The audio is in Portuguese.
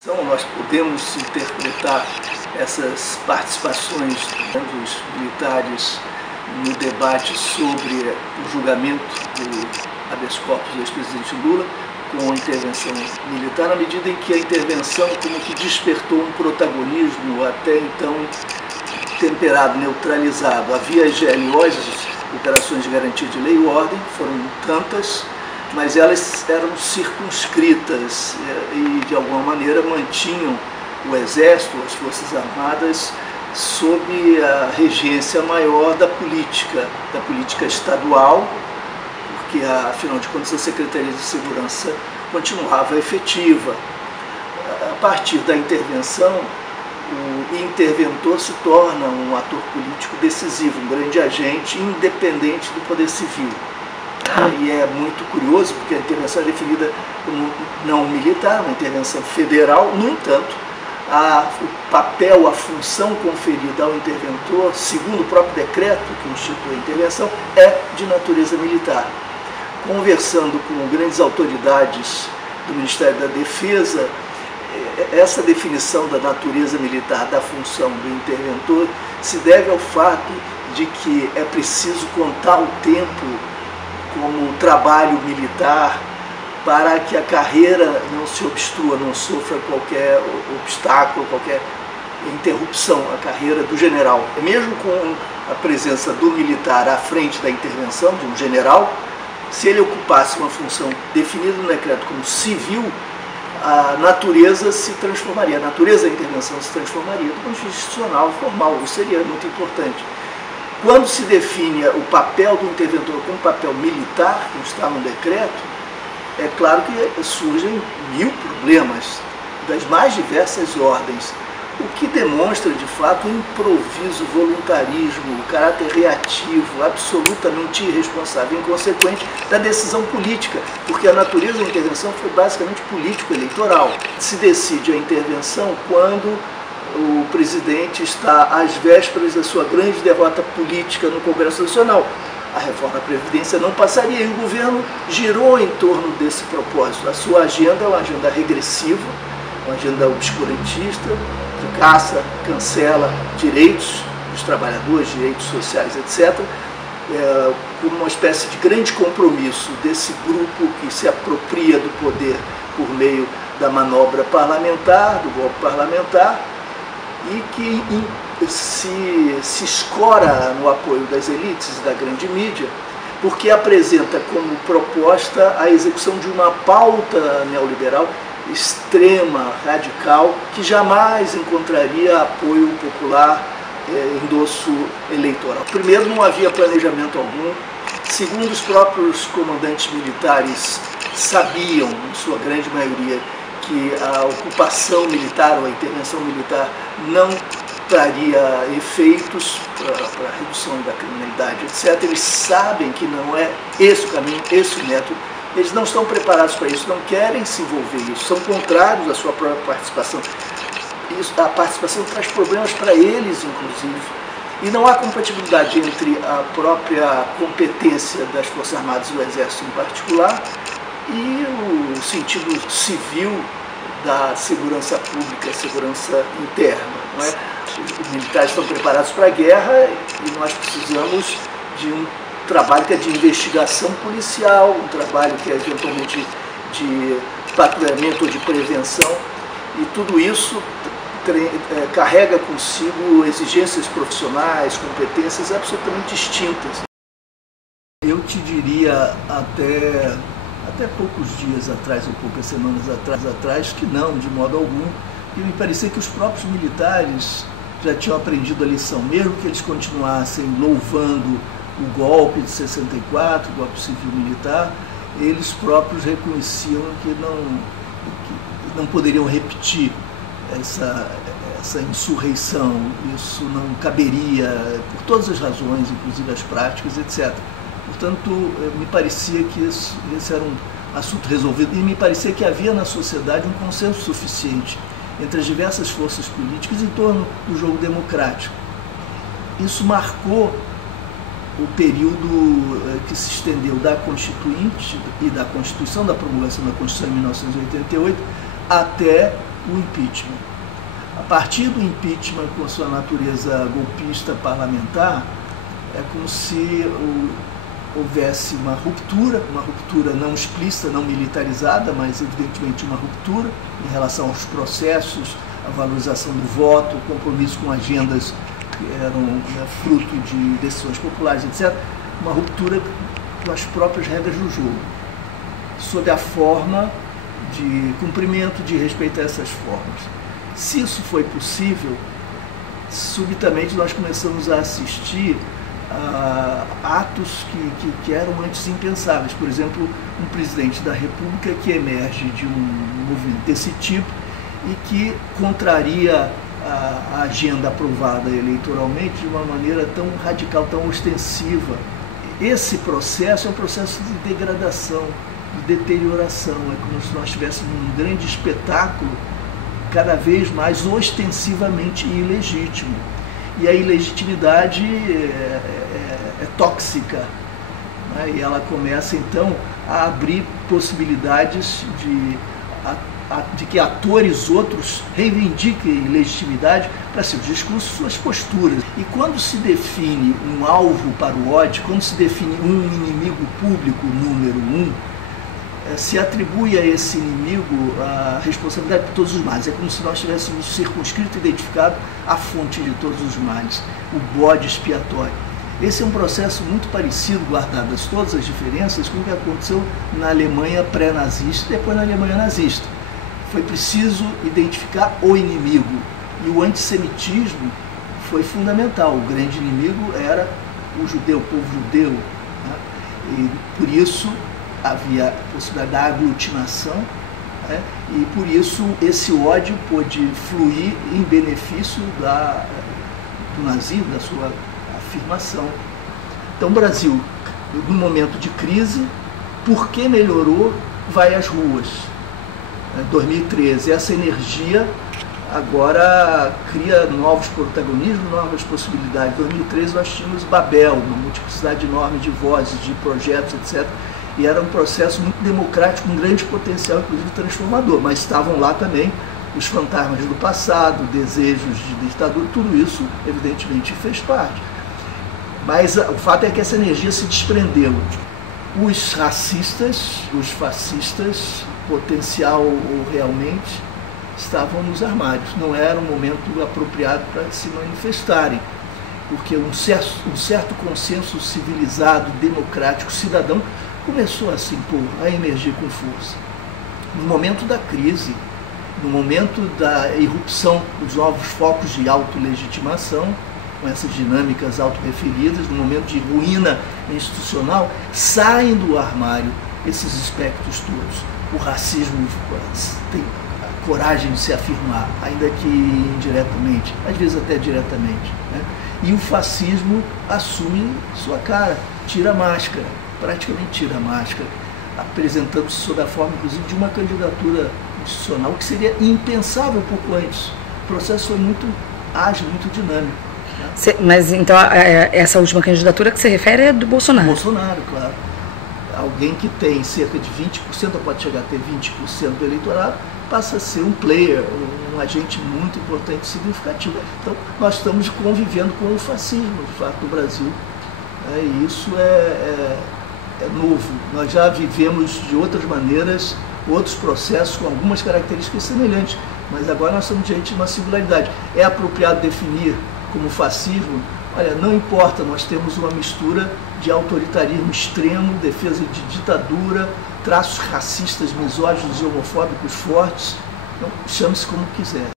Então, nós podemos interpretar essas participações dos militares no debate sobre o julgamento do habeas corpus do ex-presidente Lula com a intervenção militar, na medida em que a intervenção como que despertou um protagonismo até então temperado, neutralizado. Havia as GLOs, as Operações de Garantia de Lei e Ordem, foram tantas, mas elas eram circunscritas e, de alguma maneira, mantinham o Exército, as Forças Armadas, sob a regência maior da política estadual, porque, afinal de contas, a Secretaria de Segurança continuava efetiva. A partir da intervenção, o interventor se torna um ator político decisivo, um grande agente independente do poder civil. E é muito curioso, porque a intervenção é definida como não militar, uma intervenção federal. No entanto, o papel, a função conferida ao interventor, segundo o próprio decreto que institui a intervenção, é de natureza militar. Conversando com grandes autoridades do Ministério da Defesa, essa definição da natureza militar da função do interventor se deve ao fato de que é preciso contar o tempo como trabalho militar para que a carreira não se obstrua, não sofra qualquer obstáculo, qualquer interrupção à carreira do general. Mesmo com a presença do militar à frente da intervenção, de um general, se ele ocupasse uma função definida no decreto como civil, a natureza se transformaria, a natureza da intervenção se transformaria do ponto de vista institucional, formal. Isso seria muito importante. Quando se define o papel do interventor como papel militar, como está no decreto, é claro que surgem 1000 problemas das mais diversas ordens, o que demonstra, de fato, o improviso, o voluntarismo, o caráter reativo, absolutamente irresponsável, inconsequente da decisão política, porque a natureza da intervenção foi basicamente político-eleitoral. Se decide a intervenção quando o presidente está às vésperas da sua grande derrota política no Congresso Nacional. A reforma da Previdência não passaria e o governo girou em torno desse propósito. A sua agenda é uma agenda regressiva, uma agenda obscurantista, que caça, cancela direitos dos trabalhadores, direitos sociais, etc., como uma espécie de grande compromisso desse grupo que se apropria do poder por meio da manobra parlamentar, do golpe parlamentar, e que se escora no apoio das elites e da grande mídia, porque apresenta como proposta a execução de uma pauta neoliberal extrema, radical, que jamais encontraria apoio popular, endosso eleitoral. Primeiro, não havia planejamento algum. Segundo, os próprios comandantes militares sabiam, em sua grande maioria, que a ocupação militar ou a intervenção militar não traria efeitos para a redução da criminalidade, etc. Eles sabem que não é esse o caminho, esse o método. Eles não estão preparados para isso, não querem se envolver nisso, são contrários à sua própria participação. A participação traz problemas para eles, inclusive. E não há compatibilidade entre a própria competência das Forças Armadas e do Exército em particular e o sentido civil da segurança pública, segurança interna. Não é? Os militares estão preparados para a guerra e nós precisamos de um trabalho que é de investigação policial, um trabalho que é eventualmente de patrulhamento ou de prevenção, e tudo isso carrega consigo exigências profissionais, competências absolutamente distintas. Eu te diria até poucos dias atrás, ou poucas semanas atrás, que não, de modo algum, e me parecia que os próprios militares já tinham aprendido a lição, mesmo que eles continuassem louvando o golpe de 64, o golpe civil-militar, eles próprios reconheciam que não poderiam repetir essa insurreição, isso não caberia, por todas as razões, inclusive as práticas, etc. Portanto, me parecia que esse era um assunto resolvido e me parecia que havia na sociedade um consenso suficiente entre as diversas forças políticas em torno do jogo democrático. Isso marcou o período que se estendeu da Constituinte e da Constituição, da promulgação da Constituição em 1988, até o impeachment. A partir do impeachment, com a sua natureza golpista parlamentar, é como se houvesse uma ruptura não explícita, não militarizada, mas evidentemente uma ruptura em relação aos processos, a valorização do voto, o compromisso com agendas que eram fruto de decisões populares, etc. Uma ruptura com as próprias regras do jogo, sob a forma de cumprimento, de respeitar essas formas. Se isso foi possível, subitamente nós começamos a assistir a atos que eram antes impensáveis. Por exemplo, um presidente da República que emerge de um movimento desse tipo e que contraria a agenda aprovada eleitoralmente de uma maneira tão radical, tão ostensiva. Esse processo é um processo de degradação, de deterioração. É como se nós tivéssemos um grande espetáculo cada vez mais ostensivamente ilegítimo. E a ilegitimidade é tóxica, né? E ela começa então a abrir possibilidades de que atores outros reivindiquem legitimidade para seus discursos, suas posturas. E quando se define um alvo para o ódio, quando se define um inimigo público número 1, se atribui a esse inimigo a responsabilidade por todos os males. É como se nós tivéssemos circunscrito e identificado a fonte de todos os males, o bode expiatório. Esse é um processo muito parecido, guardadas todas as diferenças, com o que aconteceu na Alemanha pré-nazista e depois na Alemanha nazista. Foi preciso identificar o inimigo, e o antissemitismo foi fundamental. O grande inimigo era o judeu, o povo judeu, né? E por isso havia a possibilidade da aglutinação, né? E por isso esse ódio pôde fluir em benefício do nazismo, da sua afirmação. Então o Brasil, no momento de crise, porque melhorou, vai às ruas. 2013, essa energia agora cria novos protagonismos, novas possibilidades. Em 2013 nós tínhamos Babel, uma multiplicidade enorme de vozes, de projetos, etc. E era um processo muito democrático, com grande potencial, inclusive transformador. Mas estavam lá também os fantasmas do passado, desejos de ditadura, tudo isso evidentemente fez parte. Mas o fato é que essa energia se desprendeu. Os racistas, os fascistas, potencial ou realmente, estavam nos armários. Não era um momento apropriado para se manifestarem, porque um certo consenso civilizado, democrático, cidadão, começou a se impor, a emergir com força. No momento da crise, no momento da irrupção dos novos focos de autolegitimação, com essas dinâmicas autorreferidas, no momento de ruína institucional, saem do armário esses espectros todos. O racismo tem a coragem de se afirmar, ainda que indiretamente, às vezes até diretamente, né? E o fascismo assume sua cara, tira a máscara, praticamente tira a máscara, apresentando-se sob a forma, inclusive, de uma candidatura institucional que seria impensável pouco antes. O processo foi muito ágil, muito dinâmico. Né? Mas então essa última candidatura que você refere é do Bolsonaro? Bolsonaro, claro. Alguém que tem cerca de 20%, ou pode chegar a ter 20% do eleitorado, passa a ser um player, um agente muito importante e significativo. Então, nós estamos convivendo com o fascismo, de fato, no Brasil. E isso é novo. Nós já vivemos de outras maneiras, outros processos com algumas características semelhantes, mas agora nós estamos diante de uma singularidade. É apropriado definir como fascismo? Olha, não importa, nós temos uma mistura de autoritarismo extremo, defesa de ditadura, traços racistas, misóginos e homofóbicos fortes. Então, chame-se como quiser.